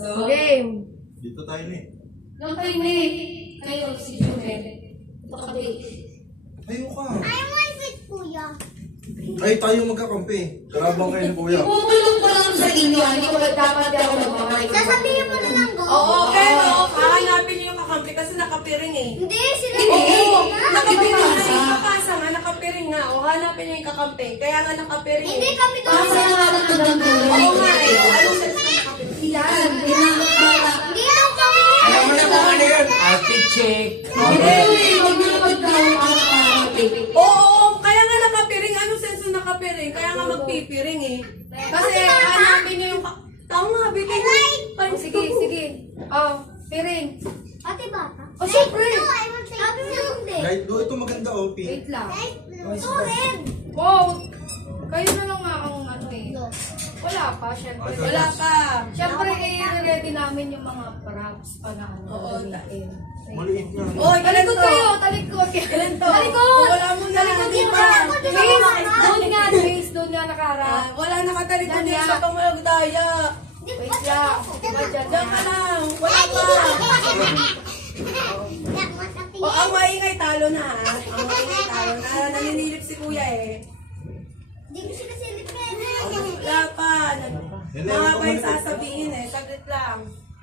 Game. Dito tayo ni. Doon kayo ni. Kayo, si Jumel. Ito ka, babe. Tayo ka. Ayaw mo i-fit, kuya. Ay, tayo magkakampi. Karabang kayo ni kuya. Ipupulong ko lang sa inyo. Hindi ko dapat ako magmamay. Sasabihin mo na lang, go. Oo, pero hahanapin niyo yung kakampi kasi nakapiring eh. Hindi, sila Oo, na. nakapiring nga. Yung kapasa nga, nakapiring nga. O, hanapin niyo yung kakampi. Kaya nga nakapiring eh. Hindi kami doon. Pasa na natin ang dampulo. Oo nga eh. Ano siya sa nakapiring? Yan. Pinakabala. Hindi lang kami. Alam mo na kung ano yun? Architect. Hindi. Huwag mo na pagkaw para babe. Oo, kaya nga nakapiring. Ano sense ng nakapiring? Kaya nga magpipiring eh. Kasi hanapin niyo yung... Tama nga, bitin. Oh, sige, sige. Oh, piring. Ate bata. Oh, syempre. Sabi mo hindi. Guys, do ito maganda, oh, Pi. Wait lang. Turin. Oh, kayo na lang nga ang ano eh. Wala pa, syempre. Wala pa. Syempre, i-ready namin yung mga props pa na ano. Oo, gamitin. Maliit na. Oy, Talikod ganito. kayo, talikod. Ganito. Talikod! Wala mo na. Talikod Di yun ba? na. Doon nga, Trace, doon nga nakaharap. Wala nakatalikod Yan, din yan. sa pangmalagdaya. Wait lang. Diba dyan Diyan ka na? lang. Wala pa. O, ang maingay talo na ha. Ang maingay talo na. Naninilip si kuya eh. Hindi ko sila silipin. Wala pa. Mga ba yung sasabihin eh. Saglit lang.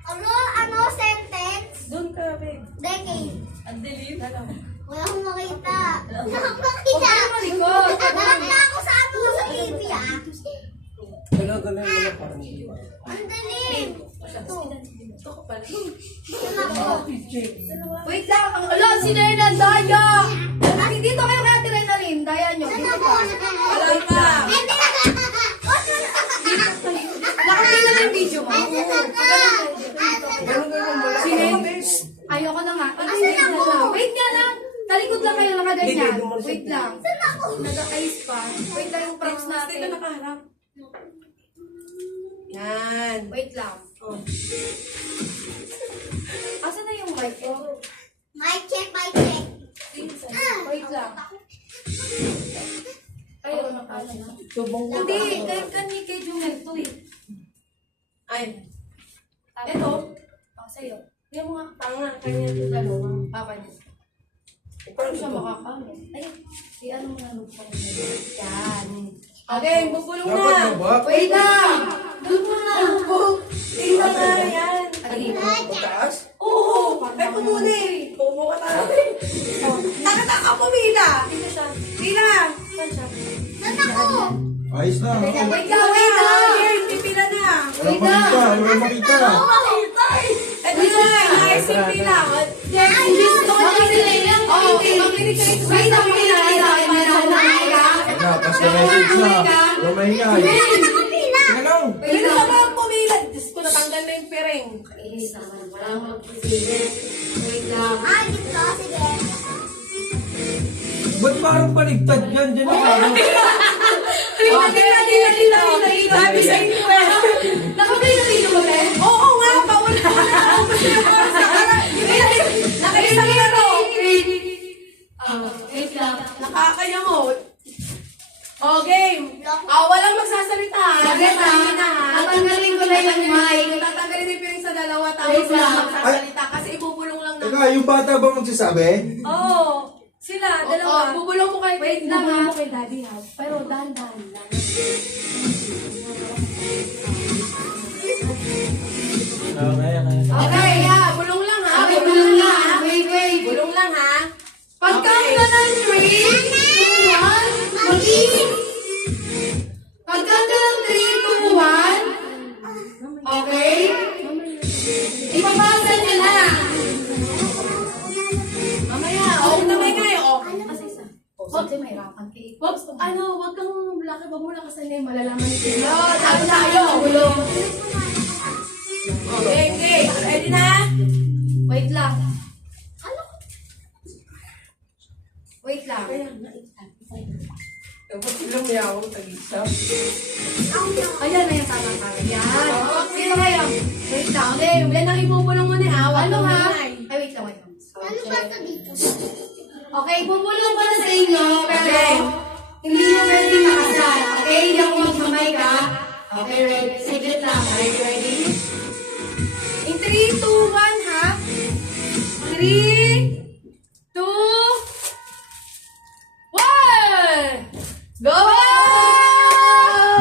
Ano sentence? Doon ka, babe. Decade. Ang dilim. Wala akong makita. Wala akong Huwag makita. kayo malikot. Nalang na ako sa ano sa TV ah. Ganun mo na parang Ang dalim. Ito ko pala. Wala ako. Wait lang. Ala, si Renan, daya. Dito kayo kaya si Renalyn. Daya nyo. Dito pa. Wala pa. Nakapila na yung video mo. Ganun mo na. Si Ren. Ayoko na nga. Wait nga lang. Talikod lang kayo nakaganyan. Wait lang. Nag-ayos pa. Wait lang yung props Dito natin. nakaharap. Yan. Wait lang. Oh. Asan na yung mic ko? Mic check, mic check. Wait lang. Ayun, nakala na. Subong mo. Hindi, kay Jumel to eh. Ay. Ito. Ako sa'yo. Hindi mo nga. Tanga. Kanya ito Dalawa. Okay. Paano siya makakamit? Ayun. I-ano mo na lupa mo. Yan. Okay, bubulong Dapat na. mo ba? Wait lang! Doon mo na. Tingnan na yan. Pagtaas? Oo. Ay, pumuli. Pumo ka tayo. Taka-taka pumila. Dito siya. Pila. Saan siya? Saan ako? Ayos na. Wait lang, wait Ikaw, lang, wait lang! Yes, pipila na. Wala makita, wala makita. Ito na, nice yung pila. Yes, oh, makinig kayo. Wait lang, wait lang, wait lang. Wala, pas na message na. Wala maingay. Sige lang. Pili na ba ang pumila? Diyos ko, natanggal na yung piring. Inis naman, wala akong magpipili. Wait lang. Ah, dito. Sige. Ba't parang paligtad yan? Diyan yung ano? Dito. Sabi sa inyo eh. Nakabay na dito ba, Ben? Oo nga, pauna. Nakaisang laro. Wait lang. Nakakayamot. O, game. Walang magsasalita. Agad na. Tatanggalin ko na yung mic. Tatanggalin yung piring sa dalawa, tapos Wait lang. walang magsasalita. Kasi ibubulong lang Teka, naman. yung bata ba magsasabi? Oo. Sila, dalawa. Bubulong ko kayo. Wait lang ha. Bubulong ko kay daddy ha. Pero dahan-dahan lang. Okay, ha. Bulong lang ha. Okay, bulong na. Wait. Bulong lang ha. Pag-count na ng 3, 2, 1, mag-isip. Pag-count na ng 3, 2, 1. Okay? Ipapasa niya na. Mamaya, o, namay ngayon, o. Kasi isa. Huwag kayo mahirapan kayo. Huwag kang laki ba muna kasi na yung malalaman nila. Talo tayo. Bulong. Okay, okay. Ready na? Wait lang. Wait lang. Dapat silang yaw, tag-isa. Ayan na yung tamang kami. Yan. Sino kayo? Wait lang. Yan ang ibubulong mo na ha. Wag Ano kang ha? maingay. Ay, wait lang. Ano ba ito dito? Okay, bubulong ko na sa inyo, pero hindi nyo ready makasal. Okay, hindi ako magmamay ka. Okay, ready? Siglit lang. Are you ready? 3, 2, 1! Go!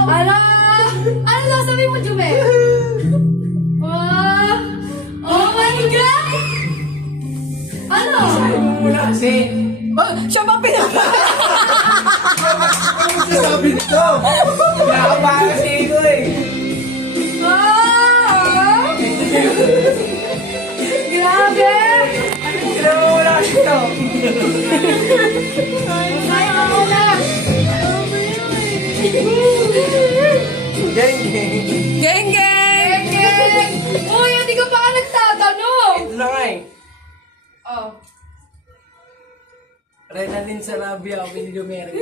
Ala! Ano lang sabi mo, Jume? Oh my God! Ano? Muna kasi. Siya ba Ano sabi nito? Nakabaka kasi ito eh. Grabe! Sino mo muna kasi ito? Ay, ako na! Geng, geng. Geng, geng! Geng! Uy, hindi ka pa ka nagtatanong! Ito na nga eh. Oh. Renalyn Sarabia, Willie Mary.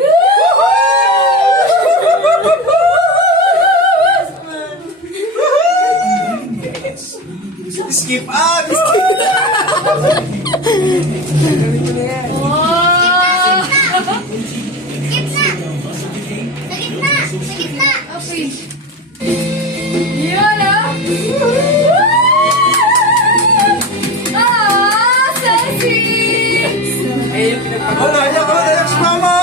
Skip out! Ganito na yan. Oh! Skip na. Sa gitna. Sa gitna. Okay. Yun ah! Ah! Sexy! Eh, yung pinagpag- Wala niya, wala niya si mama!